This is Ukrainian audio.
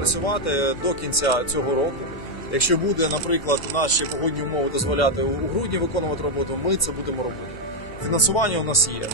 працювати до кінця цього року. Якщо буде, наприклад, наші погодні умови дозволяти у грудні виконувати роботу, ми це будемо робити. Фінансування у нас є.